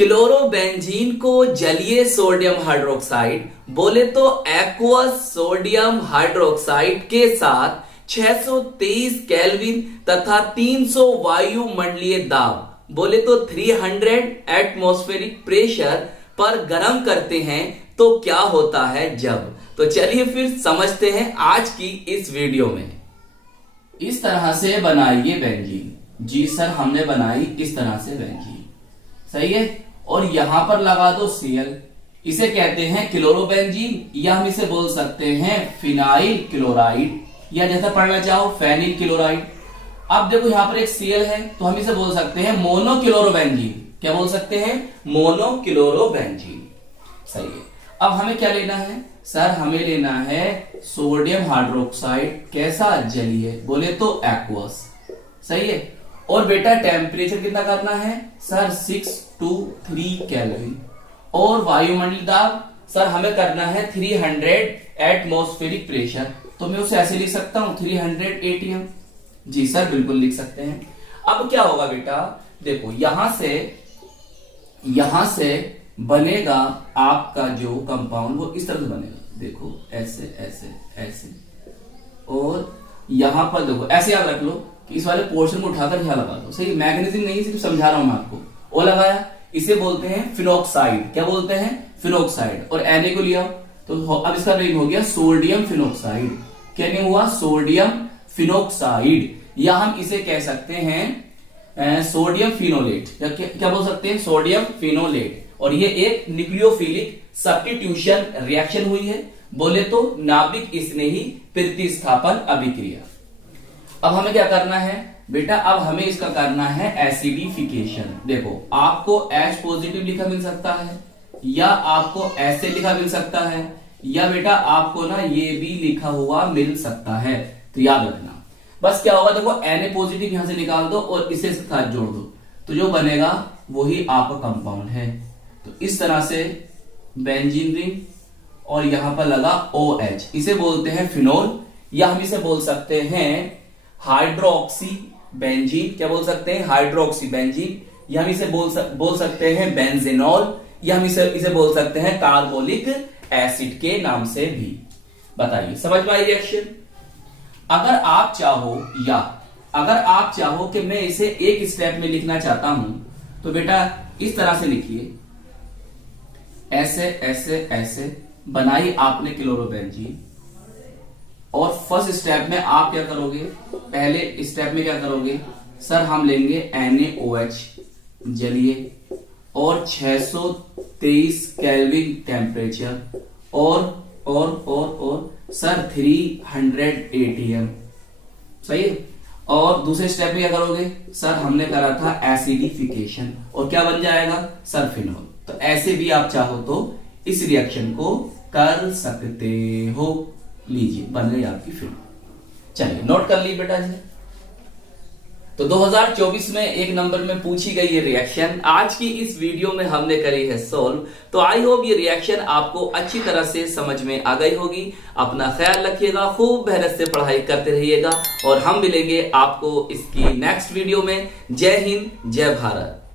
Chlorobenzene को जलीय sodium hydroxide बोले तो एक्वस सोडियम हाइड्रोक्साइड के साथ 623 केल्विन तथा 300 वायुमंडलीय दाब बोले तो 300 एटमॉस्फेरिक प्रेशर पर गर्म करते हैं तो क्या होता है जब। तो चलिए फिर समझते हैं आज की इस वीडियो में। इस तरह से बनाइए बेंजीन। जी सर, हमने बनाई इस तरह से बेंजीन, सही है। और यहां पर लगा दो Cl, इसे कहते हैं क्लोरोबेंजीन या हम इसे बोल सकते हैं फिनाइल क्लोराइड या जैसा पढ़ना चाहो फेनिल क्लोराइड। अब देखो यहां पर एक Cl है तो हम इसे बोल सकते हैं मोनोक्लोरोबेंजीन। क्या बोल सकते हैं? मोनोक्लोरोबेंजीन, सही है। अब हमें क्या लेना है सर? हमें लेना है सोडियम हाइड्रोक्साइड। कैसा? जलीय, बोले तो एक्वस, सही है। और बेटा टेम्परेचर कितना करना है सर? 623 केल्विन। और वायुमंडलीय दाब सर हमें करना है 300 एटमॉस्फेरिक प्रेशर। तो मैं उसे ऐसे लिख सकता हूं 300 atm। जी सर, बिल्कुल लिख सकते हैं। अब क्या होगा बेटा, देखो यहां से बनेगा आपका जो कंपाउंड वो इस तरह से बनेगा। देखो ऐसे ऐसे ऐसे, और यहां पर देखो ऐसे याद रख लो कि इस वाले पोर्शन को उठाकर यहां लगा दो। सही, मैग्नीशियम नहीं, सिर्फ समझा रहा हूं मैं आपको। वो लगाया, इसे बोलते हैं फिनोक्साइड। क्या बोलते हैं? फिनोक्साइड। और Na को लिया तो अब इसका नेम हो गया सोडियम फिनोक्साइड। क्या नेम हुआ? Sodium phenoxide. या हम इसे कह सकते हैं सोडियम फिनोलेट, या क्या बोल सकते हैं? सोडियम फिनोलेट। और ये एक न्यूक्लियोफिलिक सब्स्टिट्यूशन रिएक्शन हुई है, बोले तो नाभिक स्नेही प्रतिस्थापन अभिक्रिया। अब हमें क्या करना है बेटा? अब हमें इसका करना है एसिडिफिकेशन। देखो आपको H पॉजिटिव लिखा मिल सकता है, या आपको ऐसे लिखा मिल सकता है, या बेटा आपको ना ये भी लिखा हुआ मिल सकता है। तो याद रखना, बस क्या होगा, देखो Na पॉजिटिव यहां से निकाल दो और इसे साथ जोड़ दो, तो जो बनेगा वही आपका कंपाउंड है। तो इस तरह से बेंजीन रिंग, और यहां पर लगा OH, इसे बोलते हैं फिनोल, या हम इसे बोल सकते हैं हाइड्रोक्सी बेंजीन। क्या बोल सकते हैं? Hydroxy benzene. या हम इसे बोल सकते हैं बेंजीनॉल, या हम इसे बोल सकते हैं कार्बोलिक एसिड के नाम से भी। बताइए, समझ में आई रिएक्शन? अगर आप चाहो कि मैं इसे एक स्टेप में लिखना चाहता हूं तो बेटा इस तरह से लिखिए, ऐसे ऐसे ऐसे बनाई आपने क्लोरोबेंजीन। और फर्स्ट स्टेप में आप क्या करोगे? पहले स्टेप में क्या करोगे सर? हम लेंगे NaOH जलीय, और 623 केल्विन टेम्परेचर, और सर 300 atm, सही है। और दूसरे स्टेप में क्या करोगे सर? हमने करा था एसिडिफिकेशन, और क्या बन जाएगा सर? फिनोल। तो ऐसे भी आप चाहो तो इस रिएक्शन को कर सकते हो। लीजिए, बन गई आपकी फिनोल। चलिए नोट कर ली बेटा इसे। तो 2024 में एक नंबर में पूछी गई ये रिएक्शन आज की इस वीडियो में हमने करी है सोल्व। तो आई होप ये रिएक्शन आपको अच्छी तरह से समझ में आ गई होगी। अपना ख्याल रखिएगा, खूब मेहनत से पढ़ाई करते रहिएगा, और हम मिलेंगे आपको इसकी नेक्स्ट वीडियो में। जय हिंद, जय भारत।